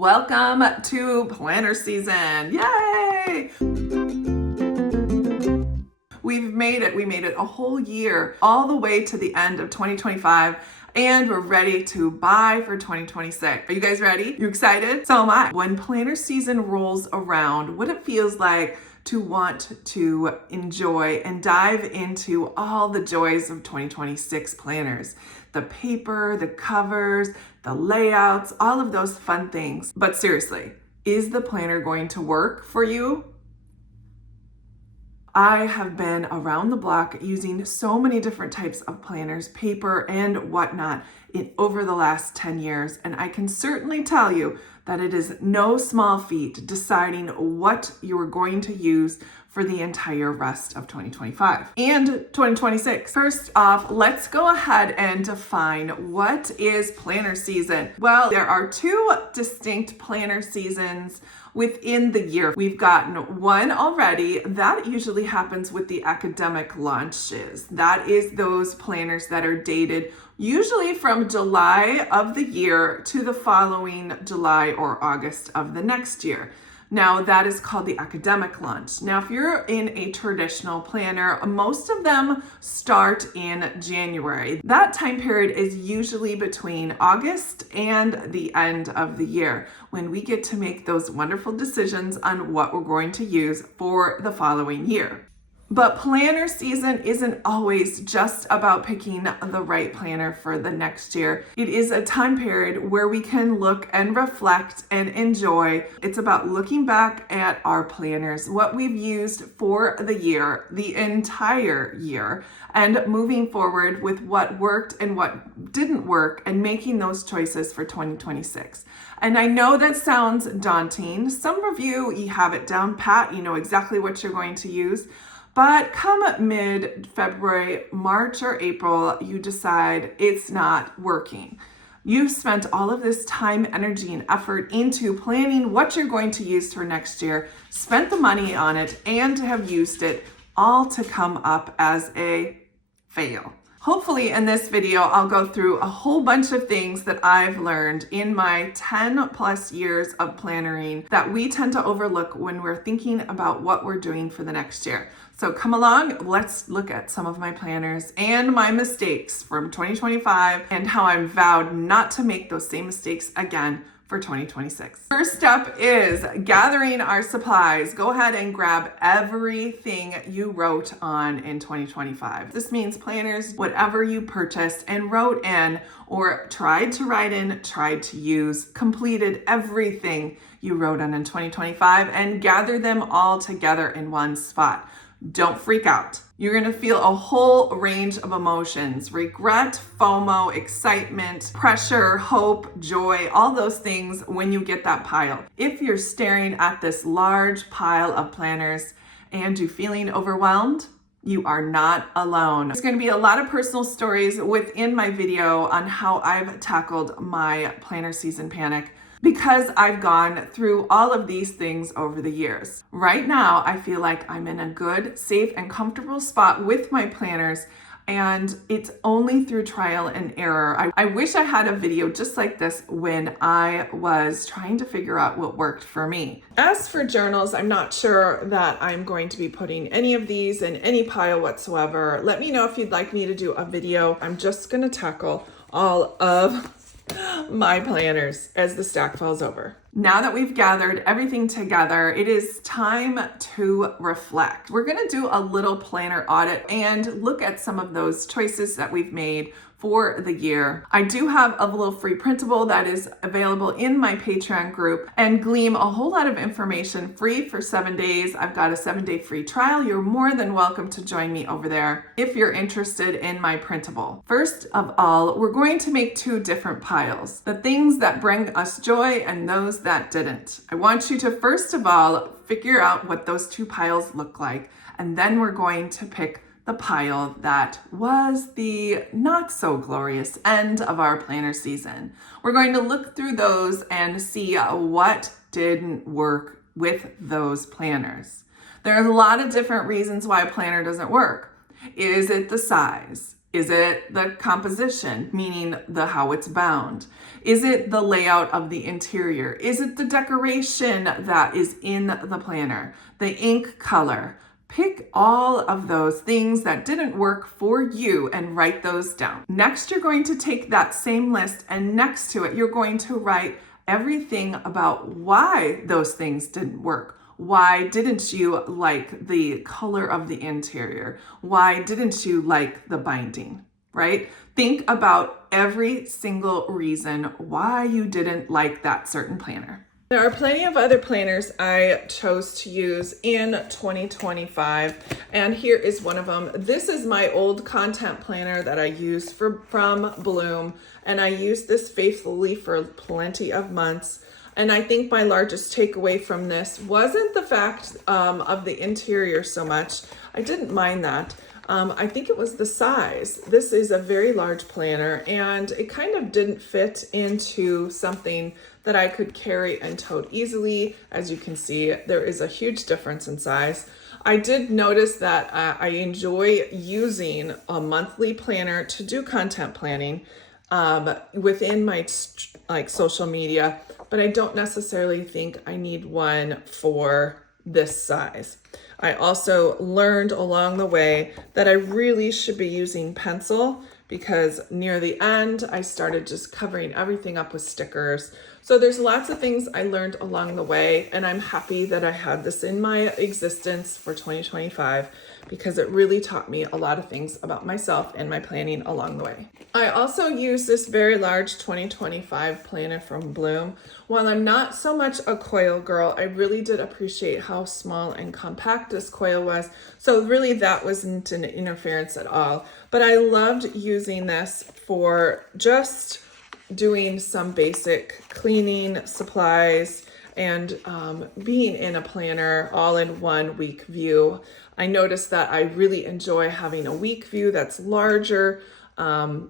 Welcome to planner season. Yay! We've made it. We made it a whole year, all the way to the end of 2025, and we're ready to buy for 2026. Are you guys ready? You excited? So am I. When planner season rolls around, what it feels like to want to enjoy and dive into all the joys of 2026 planners. The paper, the covers, the layouts, all of those fun things. But seriously, is the planner going to work for you? I have been around the block using so many different types of planners, paper and whatnot, over the last 10 years. And I can certainly tell you that it is no small feat deciding what you are going to use for the entire rest of 2025 and 2026. First off, let's go ahead and define what is planner season. Well, there are two distinct planner seasons within the year. We've gotten one already. That usually happens with the academic launches. That is those planners that are dated usually from July of the year to the following July or August of the next year. Now that is called the academic launch. Now, if you're in a traditional planner, most of them start in January. That time period is usually between August and the end of the year when we get to make those wonderful decisions on what we're going to use for the following year. But planner season isn't always just about picking the right planner for the next year. It is a time period where we can look and reflect and enjoy. It's about looking back at our planners, what we've used for the year, the entire year, and moving forward with what worked and what didn't work and making those choices for 2026. And I know that sounds daunting. Some of you have it down pat, you know exactly what you're going to use. But come mid-February, March or April, you decide it's not working. You've spent all of this time, energy, and effort into planning what you're going to use for next year, spent the money on it, and have used it all to come up as a fail. Hopefully in this video, I'll go through a whole bunch of things that I've learned in my 10 plus years of plannering that we tend to overlook when we're thinking about what we're doing for the next year. So come along, let's look at some of my planners and my mistakes from 2025 and how I'm vowed not to make those same mistakes again for 2026. First step is gathering our supplies. Go ahead and grab everything you wrote on in 2025. This means planners, whatever you purchased and wrote in or tried to write in, tried to use, completed everything you wrote on in 2025 and gather them all together in one spot. Don't freak out. You're going to feel a whole range of emotions: regret, FOMO, excitement, pressure, hope, joy, all those things when you get that pile. If you're staring at this large pile of planners and you're feeling overwhelmed, you are not alone. There's going to be a lot of personal stories within my video on how I've tackled my planner season panic, because I've gone through all of these things over the years. Right now, I feel like I'm in a good, safe, and comfortable spot with my planners, and it's only through trial and error. I wish I had a video just like this when I was trying to figure out what worked for me. As for journals, I'm not sure that I'm going to be putting any of these in any pile whatsoever. Let me know if you'd like me to do a video. I'm just gonna tackle all of my planners as the stack falls over. Now that we've gathered everything together, it is time to reflect. We're going to do a little planner audit and look at some of those choices that we've made for the year. I do have a little free printable that is available in my Patreon group and glean a whole lot of information free for 7 days. I've got a 7-day free trial. You're more than welcome to join me over there if you're interested in my printable. First of all, we're going to make two different piles: the things that bring us joy and those that didn't. I want you to first of all figure out what those two piles look like, and then we're going to pick the pile that was the not so glorious end of our planner season. We're going to look through those and see what didn't work with those planners. There's a lot of different reasons why a planner doesn't work. Is it the size? Is it the composition, meaning how it's bound? Is it the layout of the interior? Is it the decoration that is in the planner? The ink color? Pick all of those things that didn't work for you and write those down. Next, you're going to take that same list, and next to it, you're going to write everything about why those things didn't work. Why didn't you like the color of the interior? Why didn't you like the binding, right? Think about every single reason why you didn't like that certain planner. There are plenty of other planners I chose to use in 2025, and here is one of them. This is my old content planner that I used from Bloom, and I used this faithfully for plenty of months. And I think my largest takeaway from this wasn't the fact of the interior so much. I didn't mind that. I think it was the size. This is a very large planner, and it kind of didn't fit into something that I could carry and tote easily. As you can see, there is a huge difference in size. I did notice that I enjoy using a monthly planner to do content planning within my social media, but I don't necessarily think I need one for this size. I also learned along the way that I really should be using pencil, because near the end, I started just covering everything up with stickers. So there's lots of things I learned along the way, and I'm happy that I had this in my existence for 2025, because it really taught me a lot of things about myself and my planning along the way. I also use this very large 2025 planner from Bloom. While I'm not so much a coil girl, I really did appreciate how small and compact this coil was. So really that wasn't an interference at all. But I loved using this for just doing some basic cleaning supplies and being in a planner all in 1 week view. I noticed that I really enjoy having a week view that's larger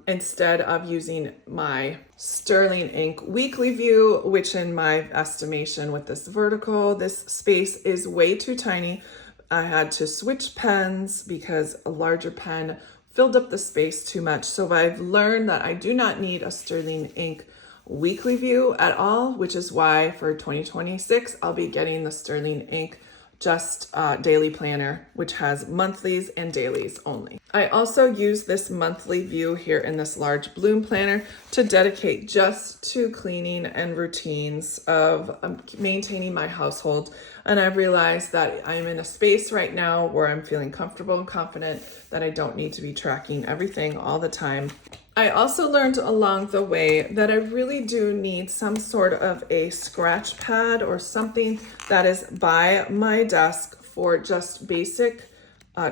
instead of using my Sterling Ink weekly view, which in my estimation with this vertical, this space is way too tiny. I had to switch pens because a larger pen filled up the space too much. So I've learned that I do not need a Sterling Ink weekly view at all, which is why for 2026, I'll be getting the Sterling Ink just daily planner, which has monthlies and dailies only. I also use this monthly view here in this large Bloom planner to dedicate just to cleaning and routines of maintaining my household. And I've realized that I'm in a space right now where I'm feeling comfortable and confident that I don't need to be tracking everything all the time. I also learned along the way that I really do need some sort of a scratch pad or something that is by my desk for just basic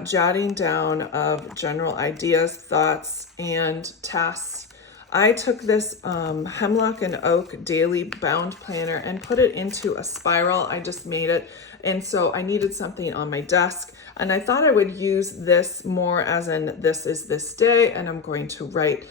jotting down of general ideas, thoughts, and tasks. I took this Hemlock and Oak daily bound planner and put it into a spiral. I just made it. And so I needed something on my desk. And I thought I would use this more as in this is this day, and I'm going to write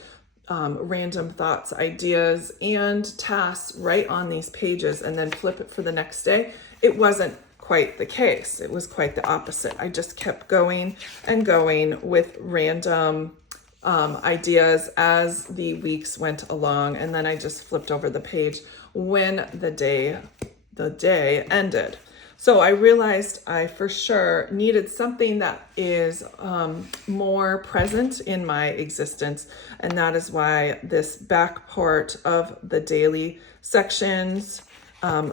random thoughts, ideas, and tasks right on these pages and then flip it for the next day. It wasn't quite the case. It was quite the opposite. I just kept going and going with random ideas as the weeks went along, and then I just flipped over the page when the day ended. So I realized I for sure needed something that is more present in my existence, and that is why this back part of the daily sections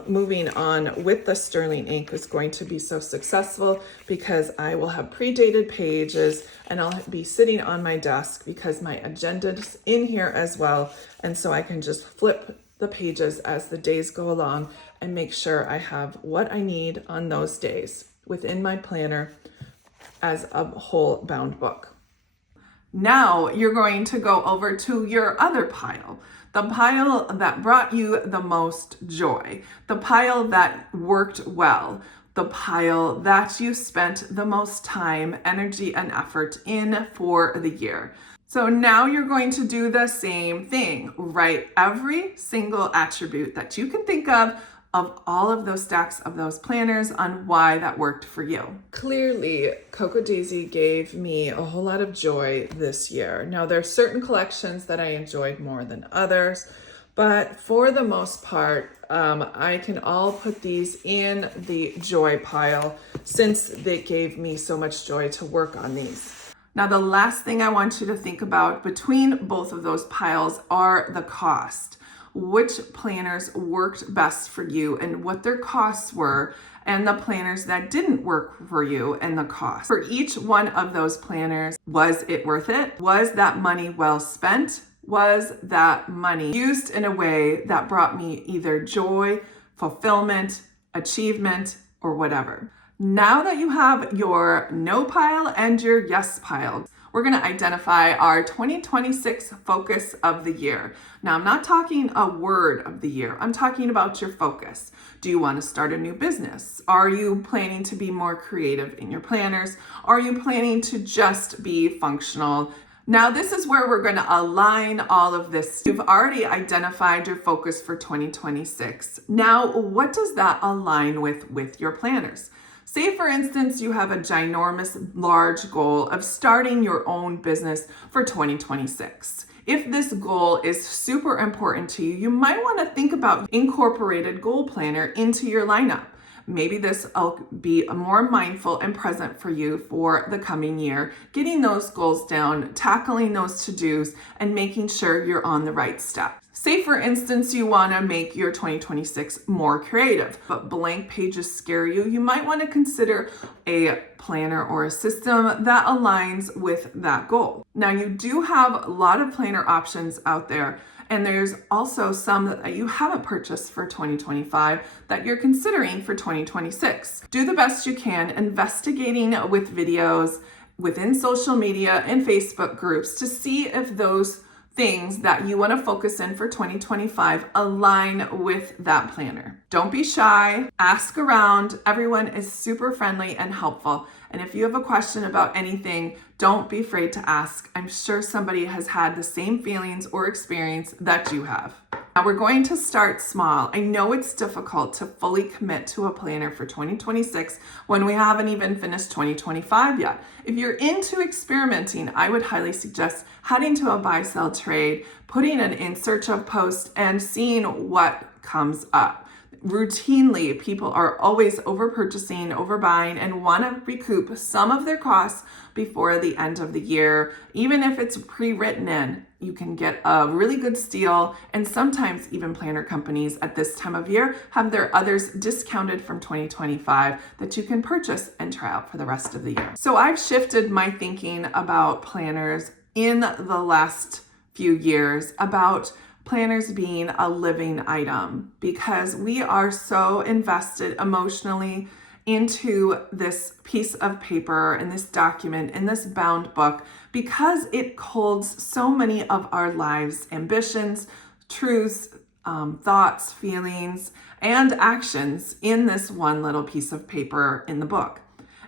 moving on with the Sterling Ink is going to be so successful, because I will have predated pages and I'll be sitting on my desk because my agenda's in here as well. And so I can just flip the pages as the days go along and make sure I have what I need on those days within my planner as a whole bound book. Now you're going to go over to your other pile, the pile that brought you the most joy, the pile that worked well, the pile that you spent the most time, energy, and effort in for the year. So now you're going to do the same thing. Write every single attribute that you can think of of all of those stacks of those planners on why that worked for you. Clearly, Coco Daisy gave me a whole lot of joy this year. Now, there are certain collections that I enjoyed more than others, but for the most part, I can all put these in the joy pile since they gave me so much joy to work on these. Now, the last thing I want you to think about between both of those piles are the cost. Which planners worked best for you and what their costs were, and the planners that didn't work for you and the cost. For each one of those planners, was it worth it? Was that money well spent? Was that money used in a way that brought me either joy, fulfillment, achievement, or whatever? Now that you have your no pile and your yes pile, we're going to identify our 2026 focus of the year. Now, I'm not talking a word of the year. I'm talking about your focus. Do you want to start a new business? Are you planning to be more creative in your planners? Are you planning to just be functional? Now, this is where we're going to align all of this. You've already identified your focus for 2026. Now, what does that align with your planners? Say, for instance, you have a ginormous, large goal of starting your own business for 2026. If this goal is super important to you, you might want to think about incorporated goal planner into your lineup. Maybe this will be more mindful and present for you for the coming year, getting those goals down, tackling those to-dos, and making sure you're on the right step. Say, for instance, you want to make your 2026 more creative, but blank pages scare you. You might want to consider a planner or a system that aligns with that goal. Now, you do have a lot of planner options out there, and there's also some that you haven't purchased for 2025 that you're considering for 2026. Do the best you can investigating with videos within social media and Facebook groups to see if those things that you want to focus in for 2025 align with that planner. Don't be shy, ask around. Everyone is super friendly and helpful. And if you have a question about anything, don't be afraid to ask. I'm sure somebody has had the same feelings or experience that you have. Now, we're going to start small. I know it's difficult to fully commit to a planner for 2026 when we haven't even finished 2025 yet. If you're into experimenting, I would highly suggest heading to a buy-sell trade, putting an in search of post, and seeing what comes up. Routinely, people are always over-purchasing, overbuying, and want to recoup some of their costs before the end of the year. Even if it's pre-written in, you can get a really good steal, and sometimes even planner companies at this time of year have their others discounted from 2025 that you can purchase and try out for the rest of the year. So I've shifted my thinking about planners in the last few years about planners being a living item, because we are so invested emotionally into this piece of paper and this document and this bound book, because it holds so many of our lives' ambitions, truths, thoughts, feelings, and actions in this one little piece of paper in the book.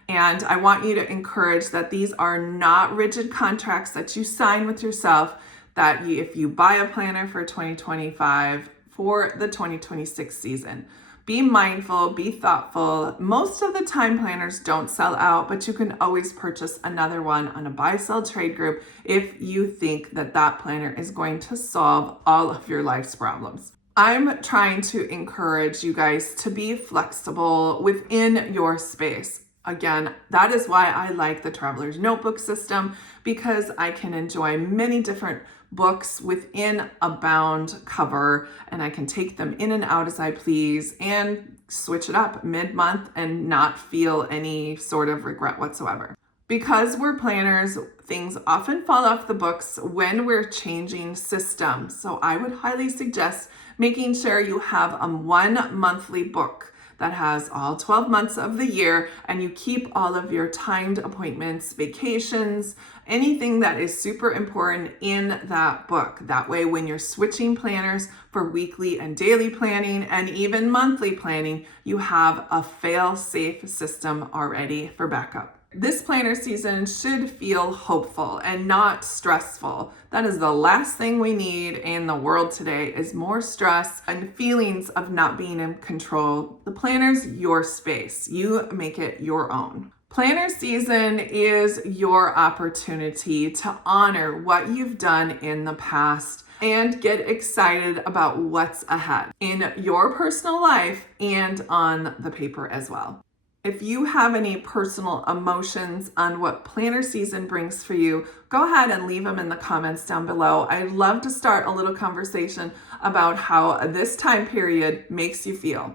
And I want you to encourage that these are not rigid contracts that you sign with yourself, that if you buy a planner for 2025 for the 2026 season, be mindful, be thoughtful. Most of the time planners don't sell out, but you can always purchase another one on a buy-sell trade group if you think that that planner is going to solve all of your life's problems. I'm trying to encourage you guys to be flexible within your space. Again, that is why I like the Traveler's Notebook system, because I can enjoy many different books within a bound cover, and I can take them in and out as I please and switch it up mid-month and not feel any sort of regret whatsoever. Because we're planners, things often fall off the books when we're changing systems. So I would highly suggest making sure you have one monthly book that has all 12 months of the year, and you keep all of your timed appointments, vacations, anything that is super important in that book. That way, when you're switching planners for weekly and daily planning and even monthly planning, you have a fail-safe system already for backup. This planner season should feel hopeful and not stressful. That is the last thing we need in the world today is more stress and feelings of not being in control. The planner's your space. You make it your own. Planner season is your opportunity to honor what you've done in the past and get excited about what's ahead in your personal life and on the paper as well. If you have any personal emotions on what planner season brings for you, go ahead and leave them in the comments down below. I'd love to start a little conversation about how this time period makes you feel.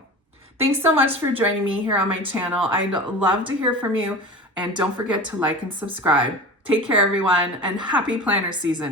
Thanks so much for joining me here on my channel. I'd love to hear from you, and don't forget to like and subscribe. Take care, everyone, and happy planner season.